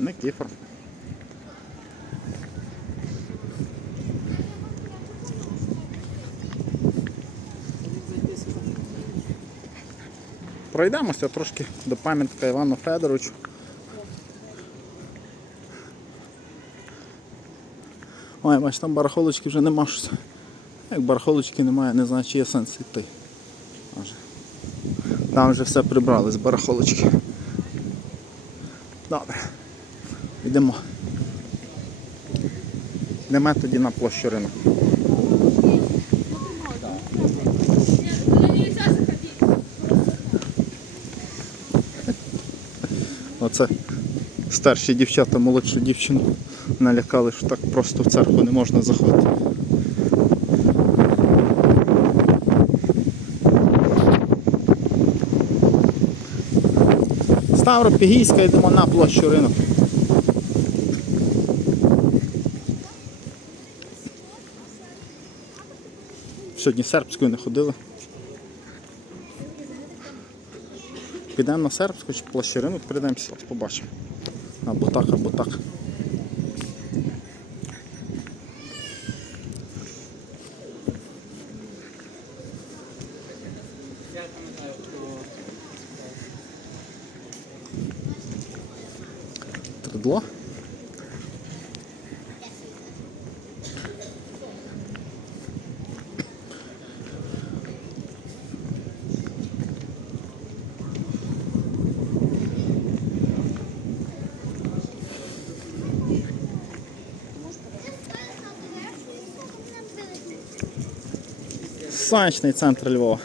Никіфор. Пройдемося трошки до пам'ятника Івану Федоровичу. Ой, бач, там барахолочки вже нема щось. Як барахолочки немає, не знаю, чи є сенс йти. Там вже все прибрали з барахолочки. Добре. Йдемо. Йдемо тоді на площу ринок. Оце старші дівчата молодшу дівчину налякали, що так просто в церкву не можна заходити. Ставропігійська йдемо на площу ринок. Сьогодні сербською не ходили. Підемо на сербську чи ринок, прийдемося, побачимо. Або так, або так. Тредло. Сонячний центр Львова.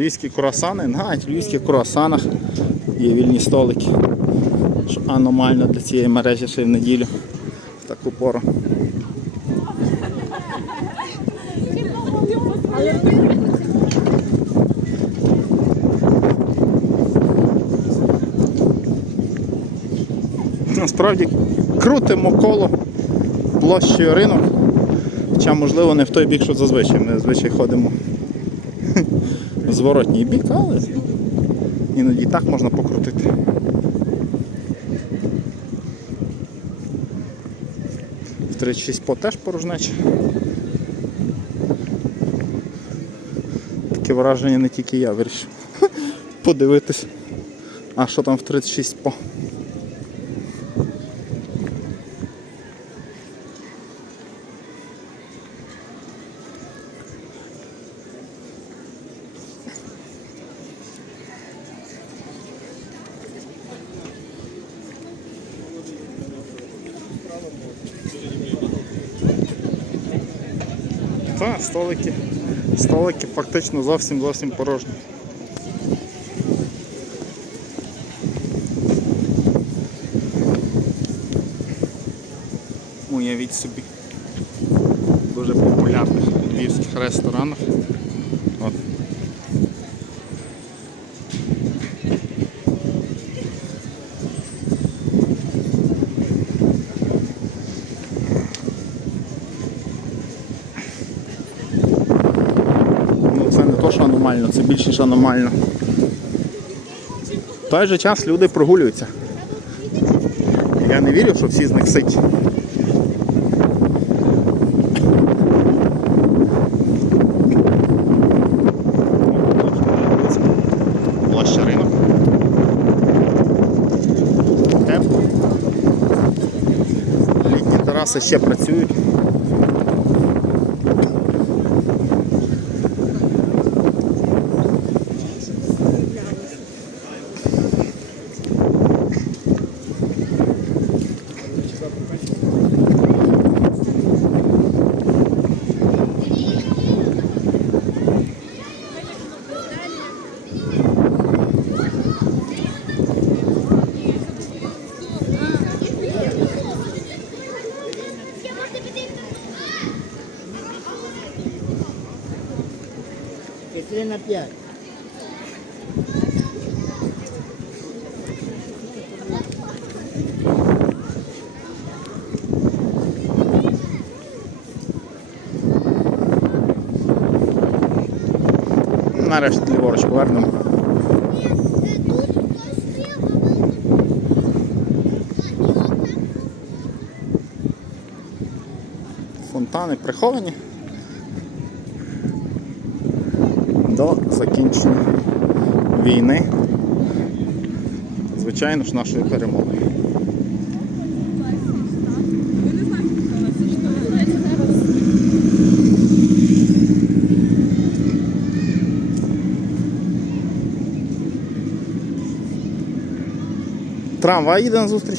Львівські круасани, навіть в львівських круасанах є вільні столики. Що аномально для цієї мережі ще й в неділю в таку пору. Насправді крутимо коло площею ринок. Хоча, можливо, не в той бік, що зазвичай. Ми зазвичай ходимо зворотній бік, але іноді так можна покрутити. В 36 по теж порожнече. Таке враження не тільки я вирішив подивитись. А що там в 36 по? Так, столики. Столики фактично зовсім зовсім порожні. Уявіть собі. Дуже популярних львівських ресторанах. Що аномально, це більше ніж аномально. В той же час люди прогулюються. Я не вірю, що всі з них ситі. Площа ринок. Тепло. Літні тераси ще працюють. Петле на пять. Нарешті ліворуч повернемо. Фонтани приховані до закінчення війни. Звичайно ж, нашої перемоги. Трамвай їде на зустріч.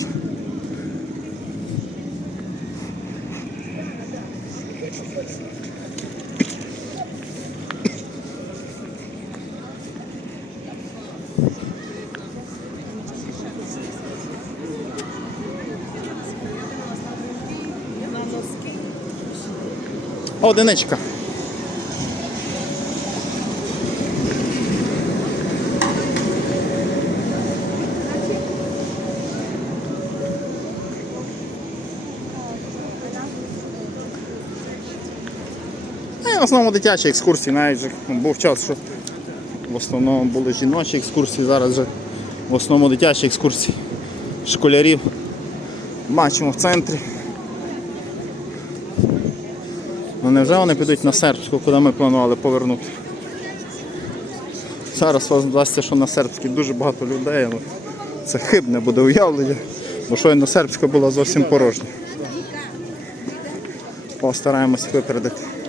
Одиничка. В основному дитячі екскурсії, навіть же був час, що в основному були жіночі екскурсії, зараз вже в основному дитячі екскурсії школярів. Бачимо в центрі. Ну невже вони підуть на сербську, куди ми планували повернути? Зараз вас вдасться, що на сербській дуже багато людей, але це хибне буде уявлення, бо щойно сербська була зовсім порожня. Постараємось випередити.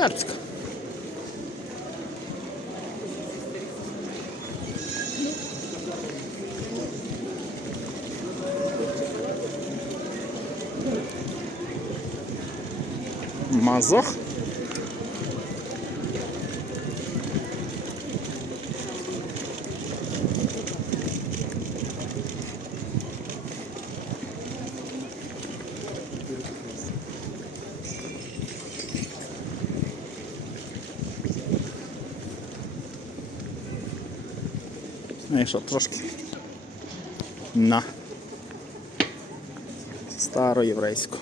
Сербська. Мазох. Ну і що, трошки на староєврейську.